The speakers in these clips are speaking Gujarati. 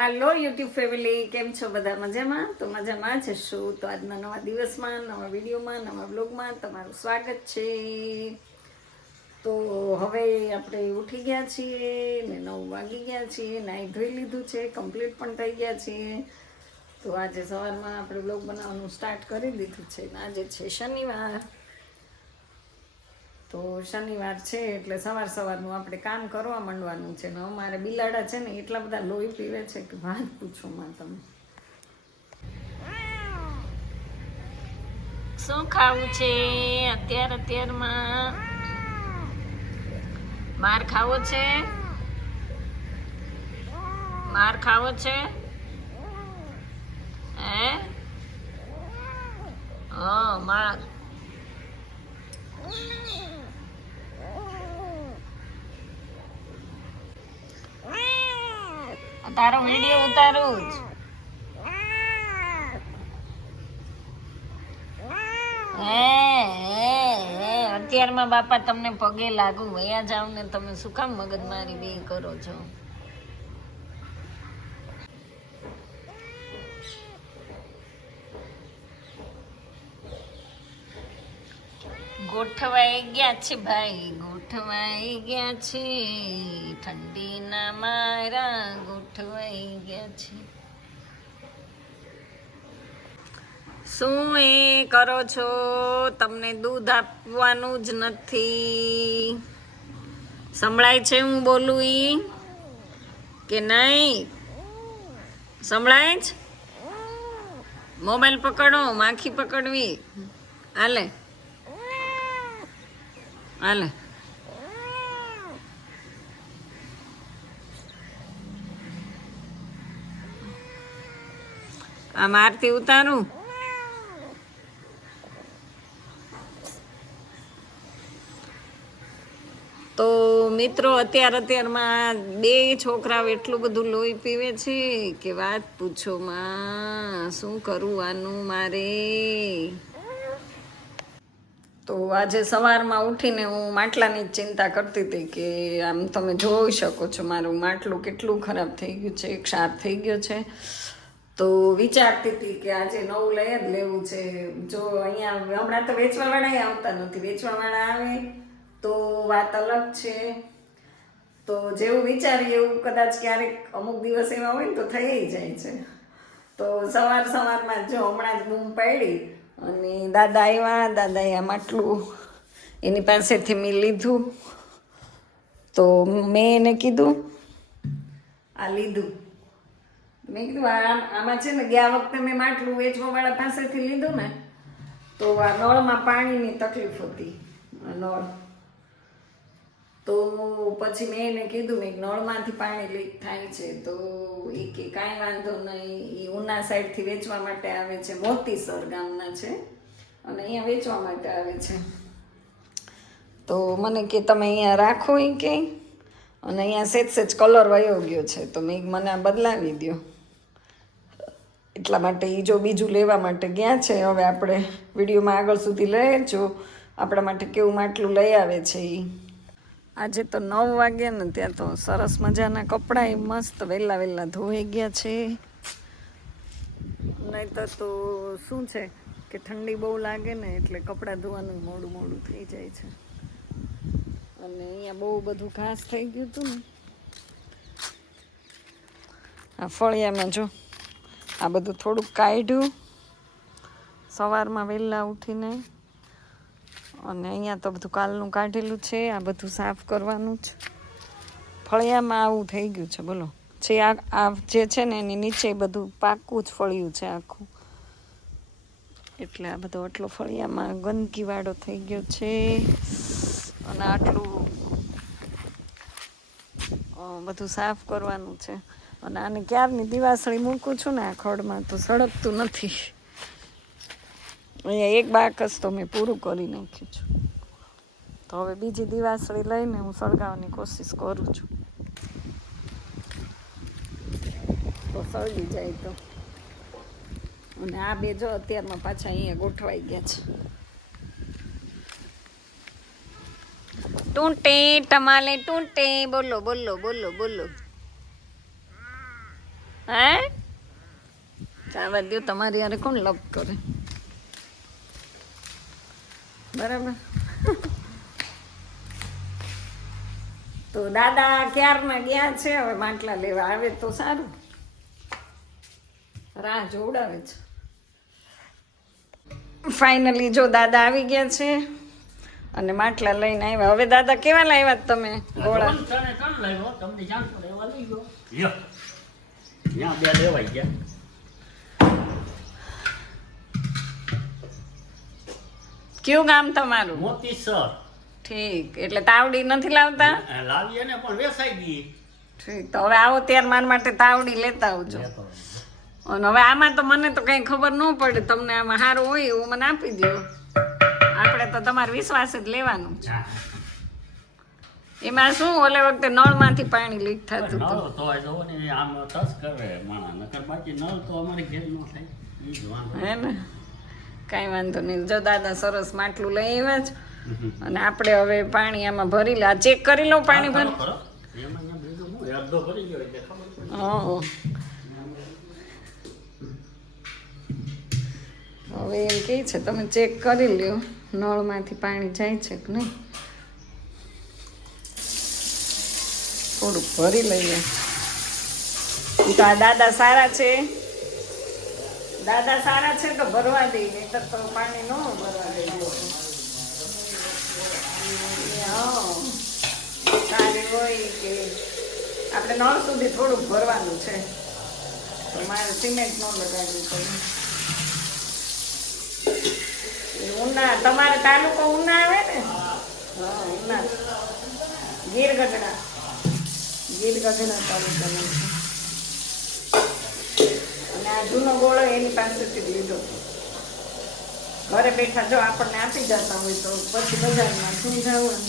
હાલો યુટ્યુબ ફેમિલી, કેમ છો બધા? મજામાં? તો મજામાં જ હશું. તો આજના નવા દિવસમાં, નવા વિડીયોમાં, નવા બ્લોગમાં તમારું સ્વાગત છે. તો હવે આપણે ઉઠી ગયા છીએ ને 9 વાગી ગયા છીએ, નાહી ધોઈ લીધું છે, કમ્પ્લીટ પણ થઈ ગયા છીએ. તો આજે સવારમાં આપણે બ્લોગ બનાવવાનું સ્ટાર્ટ કરી દીધું છે. આજે છે શનિવાર. તો શનિવાર છે એટલે સવારનું આપણે કામ કરવા માંડવાનું છે ને અમારે બિલાડા છે ને એટલા બધા લોહી પીવે છે કે વાત પૂછો માં તમે. શું ખાવું છે અત્યારમાં? માર ખાવો છે? માર ખાવો છે? હે? હા, માર. તારો વિડીયો ઉતારું જ. અત્યારમાં બાપા તમને પગે લાગુ, વયા જાવ ને તમે શું કામ મગજ મારી બે કરો છો? ગોઠવાઈ ગયા છે ભાઈ, ગોઠવાઈ ગયા છે, ઠંડીના મારા ગોઠવાઈ ગયા છે. શું એ કરો છો? તમને દૂધ આપવાનું જ નથી. સંભળાય છે હું બોલું ઈ કે નહીં? સંભળાય જ? મોબાઈલ પકડો, માખી પકડવી. હાલે હાલે. આ મારથી ઉતારું. તો મિત્રો અત્યારમાં બે છોકરાઓ એટલું બધું લોહી પીવે છે કે વાત પૂછો માં. શું કરું આનું મારે? તો આજે સવારમાં ઉઠીને હું માટલાની જ ચિંતા કરતી હતી કે આમ તમે જોઈ શકો છો મારું માટલું કેટલું ખરાબ થઈ ગયું છે, ક્ષાર થઈ ગયો છે. તો વિચારતી હતી કે આજે નવું લઈ જ લેવું છે. જો અહીંયા હમણાં તો વેચવાવાળા આવતા નથી, વેચવાવાળા આવે તો વાત અલગ છે. તો જેવું વિચારીએ એવું કદાચ ક્યારેક અમુક દિવસ એવા હોય ને તો થઈ જાય છે. તો સવારમાં જો હમણાં જ બૂમ પાડી અને દાદા આવ્યા. દાદાએ આ માટલું એની પાસેથી મેં લીધું. તો મેં એને કીધું આ લીધું. મેં કીધું આમાં છે ને ગયા વખતે મેં માટલું વેચવાવાળા પાસેથી લીધું ને તો આ નળમાં પાણીની તકલીફ હતી. નળ તો પછી મેં એને કીધું મેં નળમાંથી પાણી લીક થાય છે. તો એ કે કાંઈ વાંધો નહીં, એ ઉના સાઈડથી વેચવા માટે આવે છે, મોતીસર ગામના છે અને અહીંયા વેચવા માટે આવે છે. તો મને કે તમે અહીંયા રાખો એ કે, અને અહીંયા સેજ કલર વયો ગયો છે તો મેં મને આ બદલાવી દો. એટલા માટે એ જો બીજું લેવા માટે ગયા છે. હવે આપણે વિડીયોમાં આગળ સુધી લઈએ જો આપણા માટે કેવું માટલું લઈ આવે છે એ. આજે તો 9 વાગ્યા ને ત્યાં તો સરસ મજાના કપડાં મસ્ત વહેલા ધોઈ ગયા છે. નહીંતર તો શું છે કે ઠંડી બહુ લાગે ને એટલે કપડાં ધોવાનું મોડું થઈ જાય છે. અને અહીંયા બહુ બધું ઘાસ થઈ ગયું હતું ને આ ફળિયામાં. જો આ બધું થોડુંક કાઢ્યું સવારમાં વહેલા ઉઠીને, અને અહીંયા તો બધું કાલનું કાઢેલું છે. આ બધું સાફ કરવાનું જ. ફળિયામાં આવું થઈ ગયું છે બોલો. જે આ જે છે ને એની નીચે બધું પાકું જ ફળિયું છે આખું. એટલે આ બધો આટલો ફળિયામાં ગંદકીવાળો થઈ ગયો છે. અને આટલું બધું સાફ કરવાનું છે. અને આને ક્યારની દિવાસળી મૂકું છું ને આ ખડમાં તો સળગતું નથી. અહીંયા એક બાકસ તો મેં પૂરું કરી નાખ્યું છે. તો હવે બીજી દિવાસળી લઈને હું સળગાવવાની કોશિશ કરું છું. તો સળગી જાય તો. અને આ બે જો અત્યારમાં પાછા અહીંયા ગોઠવાઈ ગયા છે. ટૂંટે ટમાલે ટૂંટે, બોલો બોલો બોલો બોલો. હે ચાવા દો, તમારી યારે કોણ લપ કરે, બરાબર. તો દાદા ક્યારના ગયા છે, હવે માટલા લેવા આવે તો સારું, રાહ જોવડાવે છે. ફાઇનલી જો દાદા આવી ગયા છે અને માટલા લઈને આવ્યા. હવે દાદા કેવા લાવ્યા તમે ગોળા? કયું ગામ તમારું? મોતીસર. ઠીક, એટલે તાવડી નથી લાવતા? લાવીએ ને પણ વેસાઈ ગઈ. ઠીક, તો હવે આવો ત્યારે મારા માટે તાવડી લેતા આવજો. અને હવે આમાં તો મને તો કઈ ખબર ન પડે, તમને આમાં સારું હોય એવું મને આપી દો. આપણે તો તમારો વિશ્વાસ જ લેવાનું છે. એમાં શું ઓલે વખતે નળમાંથી પાણી લીક થતું હતું. નળ તો જો ને આમ ટચ કરે માણા, નકર બાકી નળ તો અમારે ઘેર ન થાય. ઈ જ વાંધો. હે ને, કાંઈ વાંધો નહીં. જો દાદા સરસ માટલું લઈ આવ્યા છે અને આપણે હવે પાણી આમાં ભરી લે. ચેક કરી લઉં પાણી ભરી. એમાં બીજું હું અડધો ભરી ગયો એટલે ખબર પડે. હા, હવે એમ કહે છે તમે ચેક કરી લ્યો નળમાંથી પાણી જાય છે કે નહીં. થોડુંક ભરી લઈએ. તો આ દાદા સારા છે, દાદા સારા છે તો ભરવા દે, નહીતર તો પાણી ન ભરવા દે. સારી હોય કે આપણે નળ સુધી થોડુંક ભરવાનું છે, તો મારે સિમેન્ટ ન લગાડવું પડે. ઉના તમારે તાલુકો ઉના આવે ને? હા, ઉના, ગીરગઢડા, ગીરગઢડા તાલુકાનો છે. અને આ જૂનો ગોળો એની પાસેથી જ લીધો. ઘરે બેઠા જો આપણને આપી જતા હોય તો પછી બજારમાં શું જવાનું.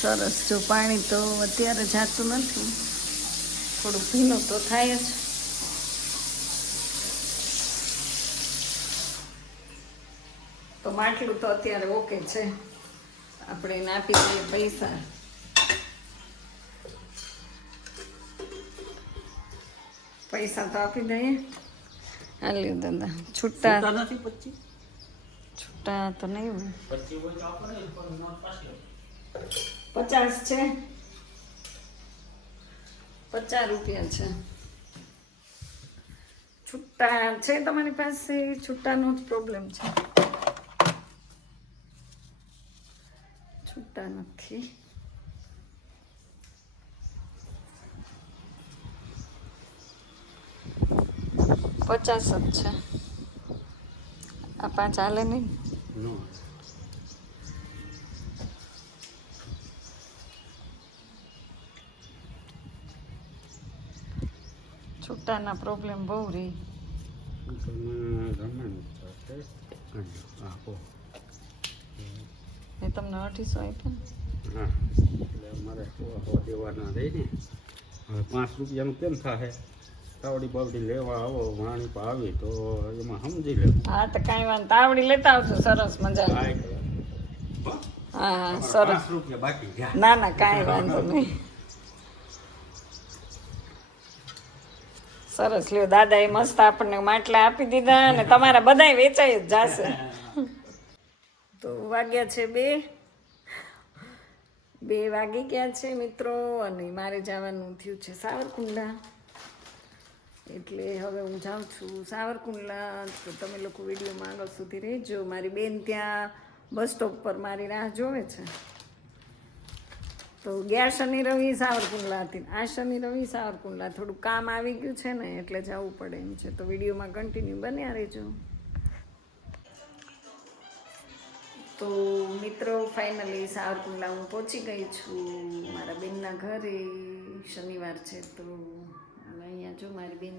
સરસ. જો પાણી તો અત્યારે જાતું નથી, થોડું ભીનું તો થાય જ. તો માટલું તો અત્યારે ઓકે છે, આપણે એને આપી દઈએ પૈસા. પૈસા તો આપી દઈએ. હાલ્યો દાદા. છૂટા નથી 25? છૂટા તો નહીં હોય. 25 હોય તો આપણે પણ નોટ પાછી 50 છે, 50 રૂપિયા છે. છૂટા છે તમારી પાસે? છૂટાનો જ પ્રોબ્લેમ છે, છૂટા નથી. પચાસ જ છે. આ 5 હાલે નહીં. છૂટાના પ્રોબ્લેમ બહુ રહી. એ તમને 2800 આપ્યા ને? હા, એટલે અમારે દેવાના રહી ને. હવે 5 રૂપિયાનું કેમ થાય? તાવડી બાવડી લેવા આવો, વાણી પર આવી તો એમાં સમજી લે. હા, તો કાંઈ વાંધો, તાવડી લેતા આવજો. સરસ, મજા આવે. હા હા, સરસ. 5 રૂપિયા બાકી. ના ના, કાંઈ વાંધો નહીં. સરસ. લ્યો, દાદા એ મસ્ત આપણને માટલા આપી દીધા અને તમારા બધાય વેચાઈ જ જાશે. તો વાગ્યા છે 2 વાગી ગયા છે મિત્રો, અને મારે જવાનું થયું છે સાવરકુંડલા. એટલે હવે હું જાઉં છું સાવરકુંડલા. તો તમે લોકો વિડીયોમાં આગળ સુધી રહેજો. મારી બેન ત્યાં બસ સ્ટોપ પર મારી રાહ જોવે છે. તો ગયા શનિ રવિ સાવરકુંડલા હતી, આ શનિ રવિ સાવરકુંડલા. થોડું કામ આવી ગયું છે ને એટલે જવું પડે એમ છે. તો વિડીયોમાં કન્ટિન્યુ બન્યા રહેજો. તો મિત્રો, ફાઇનલી સાવરકુંડલા હું પહોંચી ગઈ છું મારા બેનના ઘરે. શનિવાર છે તો અહીંયા જો મારી બેન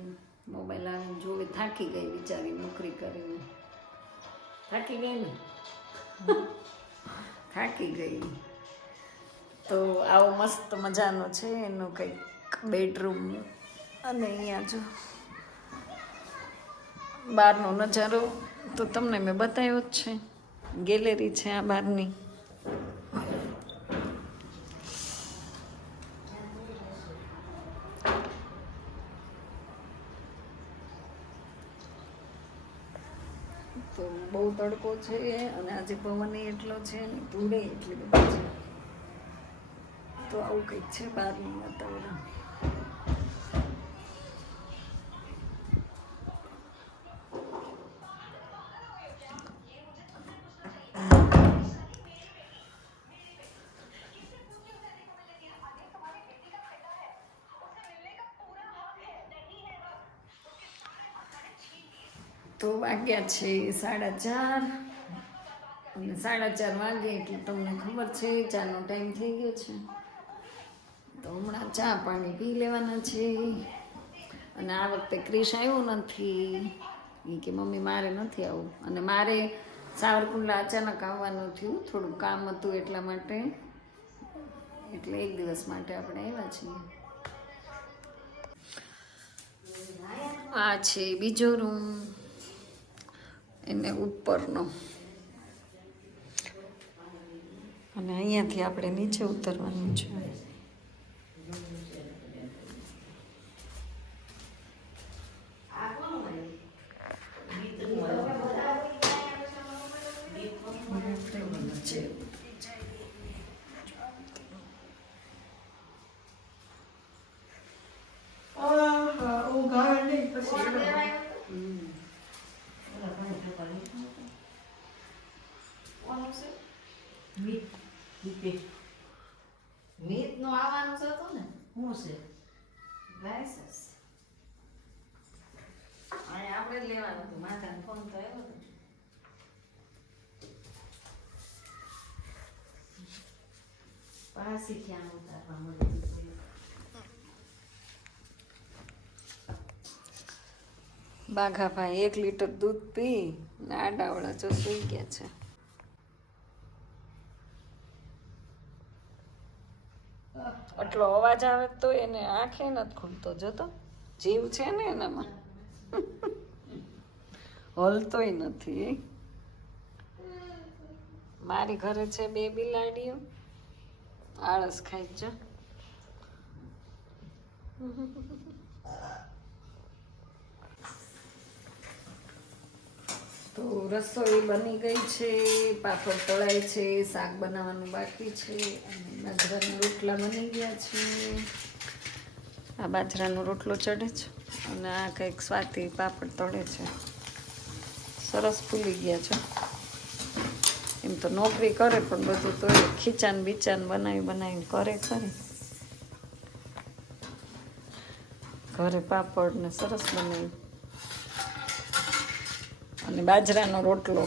મોબાઈલ આવીને જોવે. થાકી ગઈ બિચારી, નોકરી કરીને થાકી ગઈ ને, થાકી ગઈ. તો આવો મસ્ત મજાનો છે એનો કંઈક બેડરૂમ. અને અહીંયા જો બહારનો નજારો તો તમને મેં બતાવ્યો જ છે. ગેલેરી છે આ બહારની. તો બહુ તડકો છે અને આજે પવન એટલો છે ને ધૂળે એટલી બધી છે. તો આવું કંઈક છે બહારનું વાતાવરણ. તો વાગ્યા છે 4:30 અને 4:30 વાગે એટલે તમને ખબર છે ચાનો ટાઈમ થઈ ગયો છે. તો હમણાં ચા પાણી પી લેવાના છે. અને આ વખતે ક્રિશ આવ્યો નથી. એ કે મમ્મી મારે નથી આવવું. અને મારે સાવરકુંડલા અચાનક આવવાનું થયું, થોડું કામ હતું એટલા માટે. એટલે એક દિવસ માટે આપણે આવ્યા છીએ. આ છે બીજો રૂમ, એને ઉપરનો. અને અહીંયાથી આપણે નીચે ઉતરવાનું છે. મીત નો આવવાનું છે તો ને હું છે લાયસન્સ અહીંયા આપણે જ લેવાનું હતું. માતાને ફોન તો આવ્યો હતો. પાછી ક્યાં ઉતારવા મળ્યું. બાઘાભાઈ 1 લીટર દૂધ પી ને આડાવડા જો સુઈ ગયા છે. આટલો અવાજ આવે તો એને આંખે નથી ખુલતો. જોતો જીવ છે ને એનામાં, હલતોય નથી. મારી ઘરે છે 2 બિલાડીઓ, આળસ ખાઈ જ. તો રસોઈ બની ગઈ છે, પાપડ તળાય છે, શાક બનાવવાનું બાકી છે અને બાજરાના રોટલા બની ગયા છે. આ બાજરાનો રોટલો ચડે છે અને આ કંઈક સ્વાતિ પાપડ તળે છે. સરસ ફૂલી ગયા છે. એમ તો નોકરી કરે પણ બધું તો ખીચાન બીચાન બનાવી કરે ખરી. ઘરે પાપડ ને સરસ બનાવ્યું. અને બાજરાનો રોટલો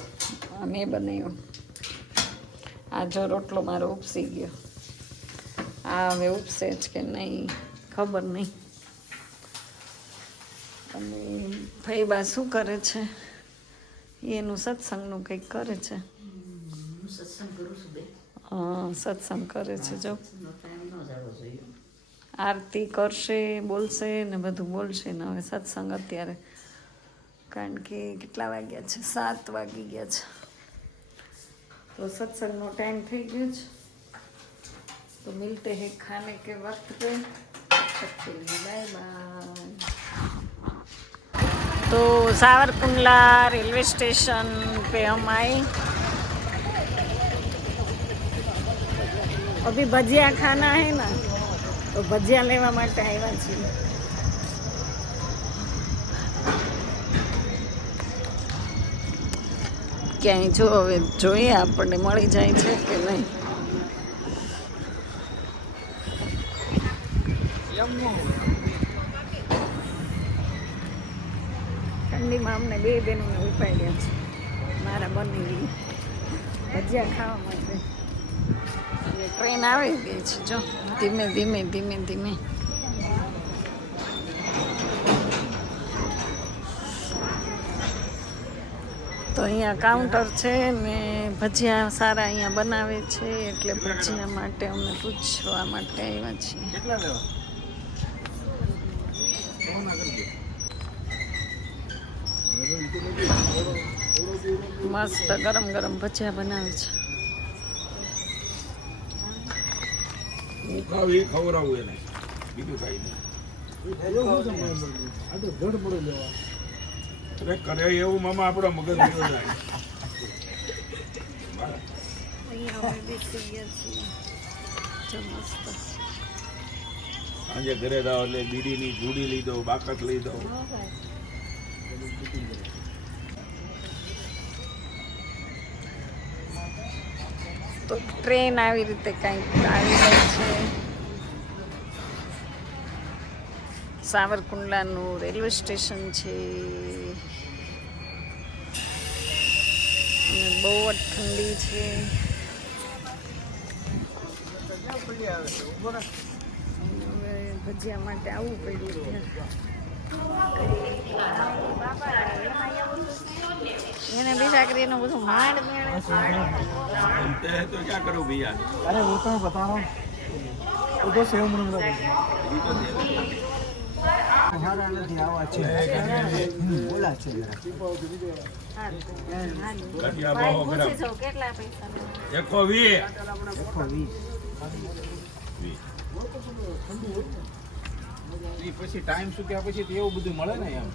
મેં બનાવ્યો. આ જો રોટલો મારો ઉપસી ગયો. આ હવે ઉપસે જ કે નહીં ખબર નહીં. અને ફઈબા શું કરે છે? એનું સત્સંગનું કંઈક કરે છે. સત્સંગ કરું છું બે. હા, સત્સંગ કરે છે. જો આરતી કરશે, બોલશે ને બધું બોલશે ને હવે સત્સંગ અત્યારે, કારણ કે કેટલા વાગ્યા છે? 7 વાગી ગયા છે. તો સત્સંગનો ટાઈમ થઈ ગયો છે. તો મિલતે हैं खाने के वक्त पे, बाय बाय. तो सावरकुंडला रेलवे स्टेशन पे हम आए. अभी भजिया खाना है ना, तो भजिया लेवा માટે આવ્યા છીએ. ક્યાંય જો હવે જોઈએ આપણને મળી જાય છે કે નહીં. ઠંડીમાં અમને 2 બહેનોને ઉપાડ્યા છે મારા બની ભજીયા ખાવા માટે. અને ટ્રેન આવી ગઈ છે. જો ધીમે ધીમે ધીમે ધીમે. તો અહીંયા કાઉન્ટર છે ને ભજીયા સારા અહીંયા બનાવે છે, એટલે ભજીયા માટે અમને પૂછવા માટે આવ્યા છીએ. મસ્ત ગરમ ગરમ ભજીયા બનાવે છે. હું ખાવ એ ખવડાવું એને, બીજું કાંઈ નહીં. અરે કરે એવું મામા આપણા મગજ ગયો જાય. અહીંયા અમે બેસી ગયા છીએ. જો મસ્ત. સાંજે ઘરે જાઓ એટલે બીડીની જુડી લઈ દો, બાકસ લઈ દો. તો ટ્રેન આવી રીતે કંઈક આવી રહી છે. સાવરકુંડલાનું રેલવે સ્ટેશન છે અને બહુ જ ઠંડી છે. હવે ભજીયા માટે આવવું પડ્યું. એને બીજા કરીને બધું માંડ મેળે. बनते हैं तो क्या करो भैया? अरे वो तो मैं बता रहा हूँ, वो तो सेव मुनगा तुम्हारा नहीं आओ अच्छे बोला अच्छे जरा कटिया भाव गरम. કેટલા પૈસા 120. 120 પછી ટાઈમ શું કે પછી એવું બધું મળે ને એમ.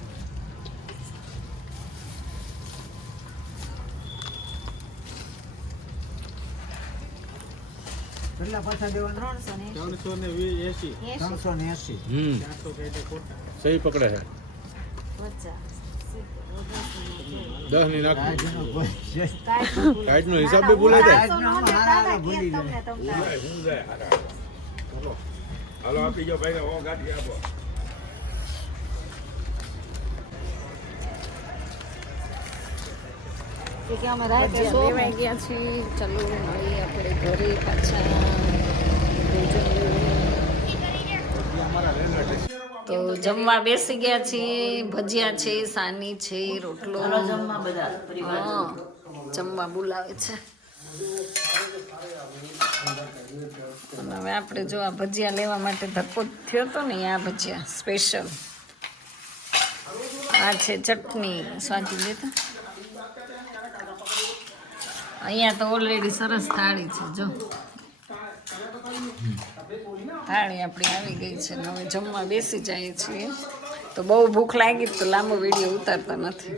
કેટલા પાછા દેવાના? 380. सही पकड़े है. 10 नहीं नाख. काइट नो हिसाब भी भूले जाए. ભૂલી જાય. હું જાય હારા. હાલો હાલો આપી જાઓ ભાઈ, ઓ ગાડી આપો. ભજીયા લેવાઈ ગયા છે. ચલો મળીએ આપણે ઘરે પાછા. તો જમવા બેસી ગયા છીએ. ભજીયા છે, સાની છે, રોટલો. જમવા બધા પરિવાર હા, જમવા બોલાવે છે. અને હવે આપણે જો આ ભજીયા લેવા માટે ધક્કો થયો હતો ને, આ ભજીયા સ્પેશિયલ. આ છે ચટણી, સ્વાદી લેતા. અહીંયા તો ઓલરેડી સરસ થાળી છે. જો થાળી આપણી આવી ગઈ છે ને હવે જમવા બેસી જાય છીએ. તો બહુ ભૂખ લાગી તો લાંબો વિડીયો ઉતારતા નથી.